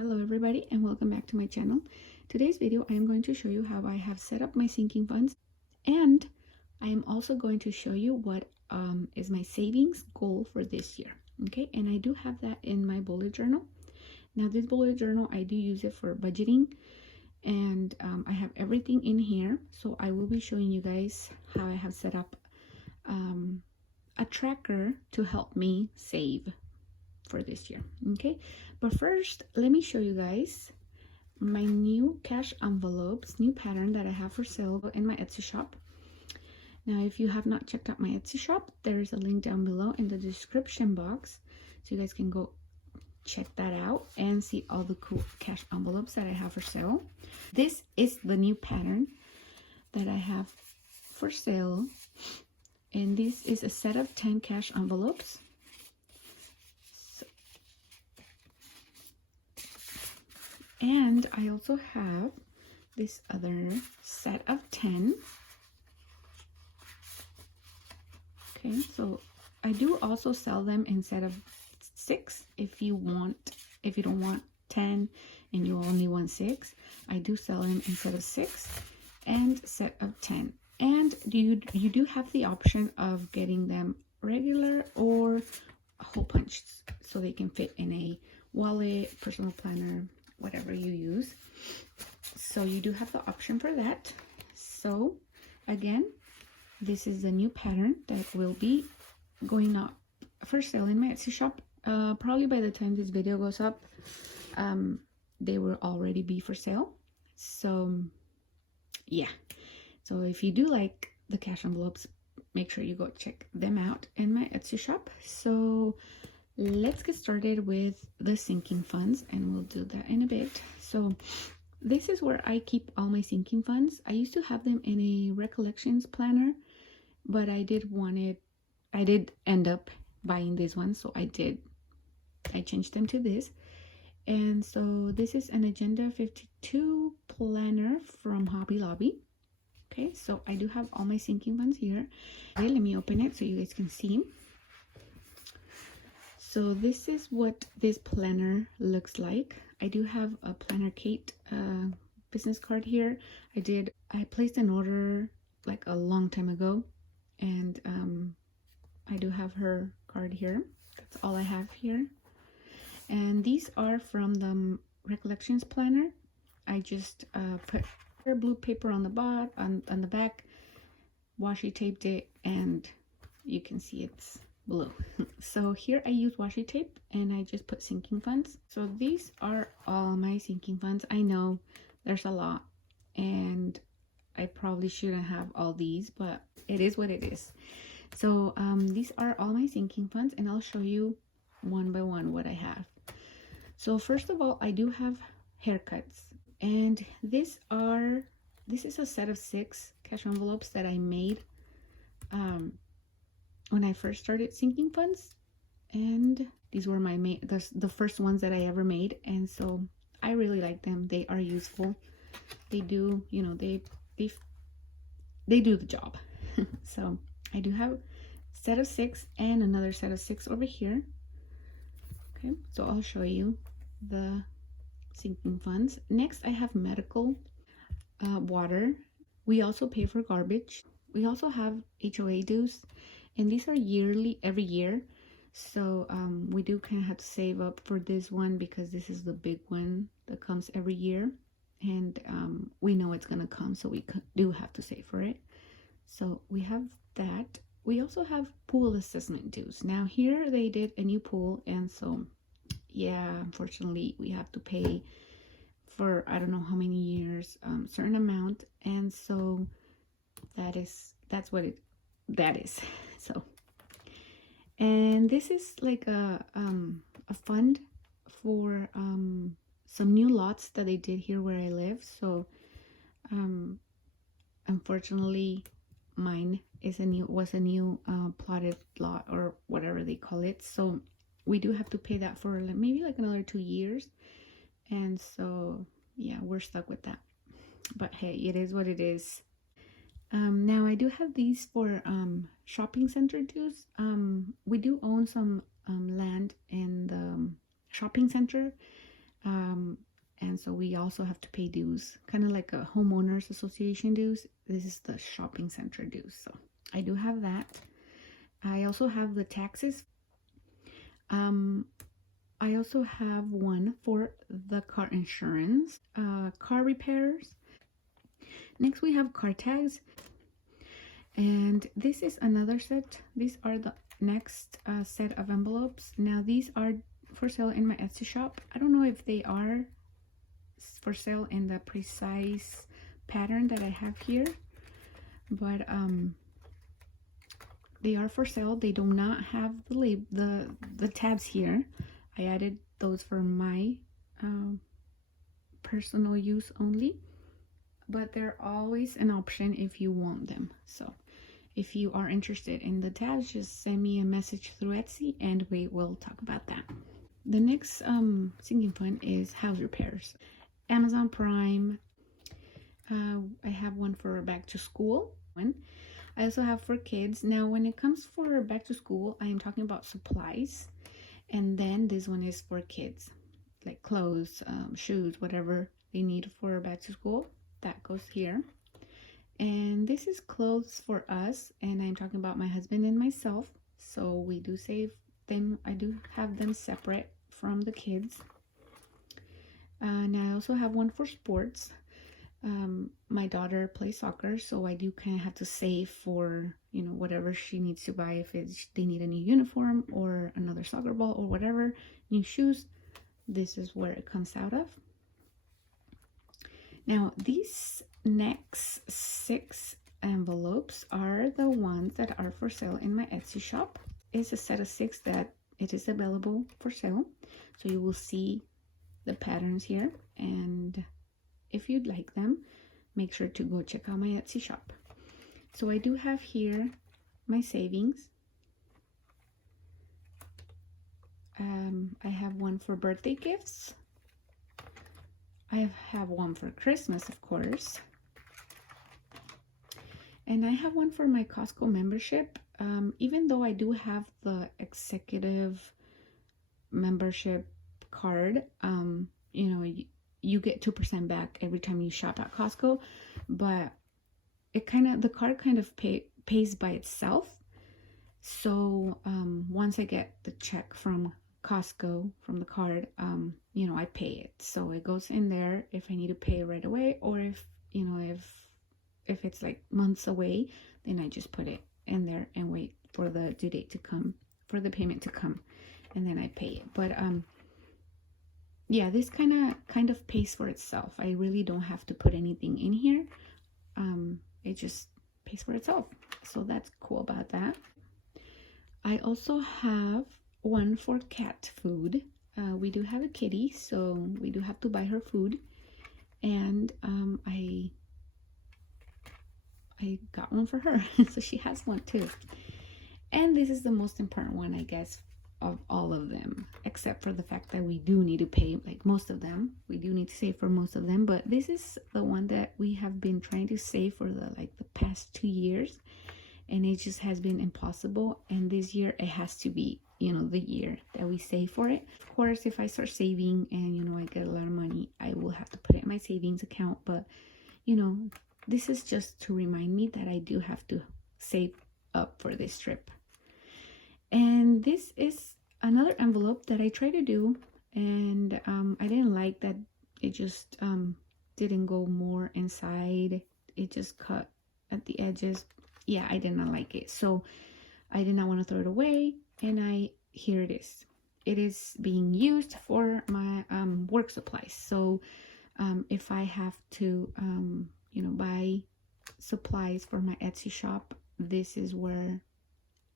Hello everybody and welcome back to my channel. Today's video I am going to show you how I have set up my sinking funds, and I am also going to show you what is my savings goal for this year. Okay, and I do have that in my bullet journal. Now this bullet journal, I do use it for budgeting, and I have everything in here, so I will be showing you guys how I have set up a tracker to help me save for this year. Okay, but first let me show you guys my new cash envelopes, new pattern that I have for sale in my Etsy shop. Now if you have not checked out my Etsy shop, there's a link down below in the description box, so you guys can go check that out and see all the cool cash envelopes that I have for sale. This is the new pattern that I have for sale, and this is a set of 10 cash envelopes. And I also have this other set of 10. Okay, so I do also sell them instead of 6 if you don't want 10 and you only want 6. I do sell them instead of 6 and set of 10. And you do have the option of getting them regular or hole punched, so they can fit in a wallet, personal planner, whatever you use. So you do have the option for that. So again, this is the new pattern that will be going up for sale in my Etsy shop. Probably by the time this video goes up, they will already be for sale. So yeah, so if you do like the cash envelopes, make sure you go check them out in my Etsy shop. So let's get started with the sinking funds, and we'll do that in a bit. So this is where I keep all my sinking funds. I used to have them in a recollections planner, but I did end up buying this one, so I changed them to this. And so this is an Agenda 52 planner from Hobby Lobby. Okay, so I do have all my sinking funds here. Okay, let me open it so you guys can see. So this is what this planner looks like. I do have a Planner Kate business card here. I placed an order like a long time ago, and I do have her card here. That's all I have here. And these are from the Recollections Planner. I just put blue paper on the back, washi taped it, and you can see it's blue. So here I use washi tape, and I just put sinking funds. So these are all my sinking funds. I know there's a lot, and I probably shouldn't have all these, but it is what it is. So these are all my sinking funds, and I'll show you one by one what I have. So first of all, I do have haircuts, and this is a set of 6 cash envelopes that I made when I first started sinking funds, and these were the first ones that I ever made, and so I really like them. They are useful. They do, they do the job. So I do have a set of 6 and another set of 6 over here. Okay, so I'll show you the sinking funds. Next, I have medical, water. We also pay for garbage. We also have HOA dues, and these are yearly, every year. So we do kind of have to save up for this one, because this is the big one that comes every year, and we know it's gonna come, so we do have to save for it. So we have that. We also have pool assessment dues. Now here they did a new pool, and so yeah, unfortunately we have to pay for I don't know how many years, certain amount, and so that's what that is. So, and this is like a fund for some new lots that they did here where I live. So unfortunately mine was a new plotted lot, or whatever they call it. So we do have to pay that for maybe like another 2 years, and so yeah, we're stuck with that. But hey, it is what it is. Now I do have these for shopping center dues. We do own some land in the shopping center, And so we also have to pay dues, kind of like a homeowners association dues. This is the shopping center dues. So I do have that. I also have the taxes. I also have one for the car insurance, car repairs. Next we have car tags. And this is another set. These are the next set of envelopes. Now these are for sale in my Etsy shop. I don't know if they are for sale in the precise pattern that I have here, but they are for sale. They do not have the tabs here. I added those for my personal use only, but they're always an option if you want them. So if you are interested in the tabs, just send me a message through Etsy and we will talk about that. The next sinking fund is house repairs. Amazon Prime. I have one for back to school. I also have for kids. Now when it comes for back to school, I am talking about supplies, and then this one is for kids, like clothes, shoes, whatever they need for back to school. That goes here. And this is clothes for us, and I'm talking about my husband and myself, so we do save them. I do have them separate from the kids. And I also have one for sports. My daughter plays soccer, so I do kind of have to save for, you know, whatever she needs to buy. If they need a new uniform or another soccer ball or whatever, new shoes, this is where it comes out of. Now these next 6 envelopes are the ones that are for sale in my Etsy shop. It's a set of 6 that it is available for sale, so you will see the patterns here, and if you'd like them, make sure to go check out my Etsy shop. So I do have here my savings. I have one for birthday gifts. I have one for Christmas, of course. And I have one for my Costco membership. Even though I do have the executive membership card, you know, you get 2% back every time you shop at Costco, but the card kind of pays by itself. So once I get the check from Costco from the card, you know, I pay it. So it goes in there if I need to pay it right away, or if, you know, if it's like months away, then I just put it in there and wait for the due date to come, for the payment to come, and then I pay it. But yeah, this kind of pays for itself. I really don't have to put anything in here. It just pays for itself. So that's cool about that. I also have one for cat food. We do have a kitty, so we do have to buy her food. And I got one for her, so she has one too. And this is the most important one, I guess, of all of them, except for the fact that we do need to pay, like most of them. We do need to save for most of them, but this is the one that we have been trying to save for the past 2 years, and it just has been impossible. And this year it has to be, you know, the year that we save for it. Of course, if I start saving and, you know, I get a lot of money, I will have to put it in my savings account. But, you know, this is just to remind me that I do have to save up for this trip. And this is another envelope that I tried to do, and I didn't like that it just didn't go more inside. It just cut at the edges. Yeah, I did not like it, so I did not want to throw it away. And here it is. It is being used for my work supplies. So if I have to you know, buy supplies for my Etsy shop, this is where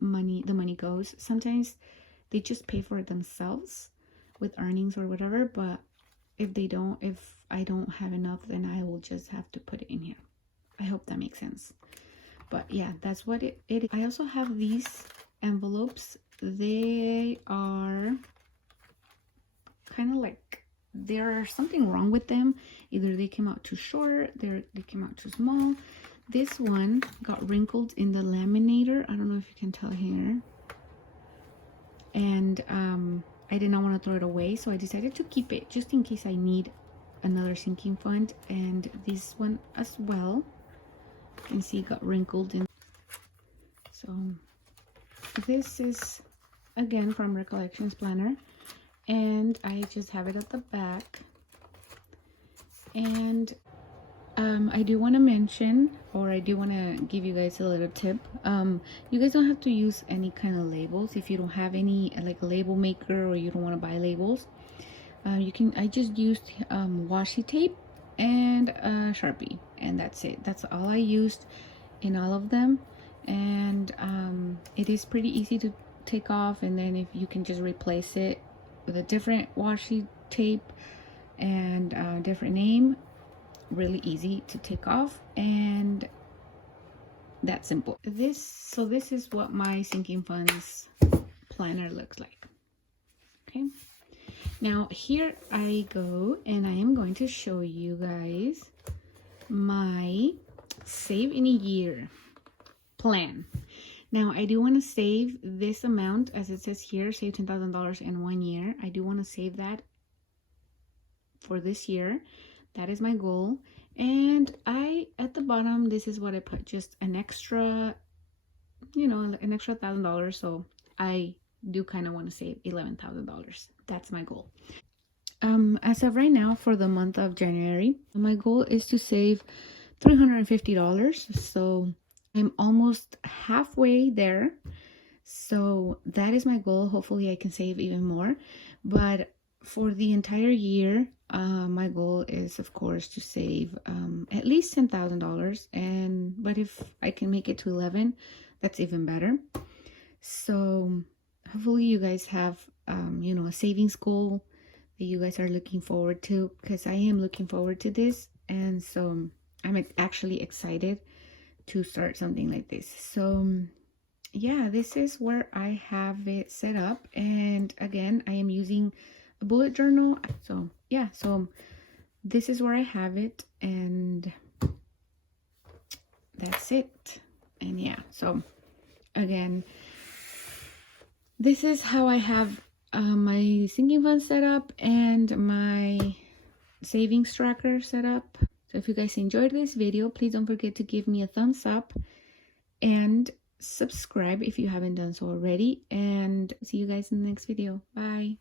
the money goes. Sometimes they just pay for it themselves with earnings or whatever, but if I don't have enough, then I will just have to put it in here. I hope that makes sense. But yeah, that's what it is. I also have these envelopes. They are kind of like, there's something wrong with them. Either they came out too short, they came out too small. This one got wrinkled in the laminator. I don't know if you can tell here. And I did not want to throw it away, so I decided to keep it just in case I need another sinking fund. And this one as well, you can see it got wrinkled in. So this is again from Recollections Planner, and I just have it at the back. And I do want to mention, or I do want to give you guys a little tip. You guys don't have to use any kind of labels if you don't have any, like a label maker, or you don't want to buy labels. You can. I just used washi tape and Sharpie, and that's it. That's all I used in all of them. And it is pretty easy to take off, and then if you can just replace it with a different washi tape and a different name, really easy to take off, and that simple. This is what my sinking funds planner looks like. Okay, now here I go, and I am going to show you guys my save in a year plan. Now I do want to save this amount, as it says here, save $10,000 in 1 year. I do want to save that for this year. That is my goal. And I, at the bottom, this is what I put, just an extra, you know, an extra $1,000. So I do kind of want to save $11,000. That's my goal. As of right now, for the month of January, my goal is to save $350. So I'm almost halfway there. So that is my goal. Hopefully I can save even more. But for the entire year, my goal is, of course, to save at least $10,000. But if I can make it to 11, that's even better. So hopefully you guys have, you know, a savings goal that you guys are looking forward to, because I am looking forward to this. And so I'm actually excited to start something like this. So yeah, this is where I have it set up. And again, I am using a bullet journal. So yeah, so this is where I have it, and that's it. And yeah, so again, this is how I have my sinking fund set up and my savings tracker set up. So if you guys enjoyed this video, please don't forget to give me a thumbs up and subscribe if you haven't done so already. And see you guys in the next video. Bye.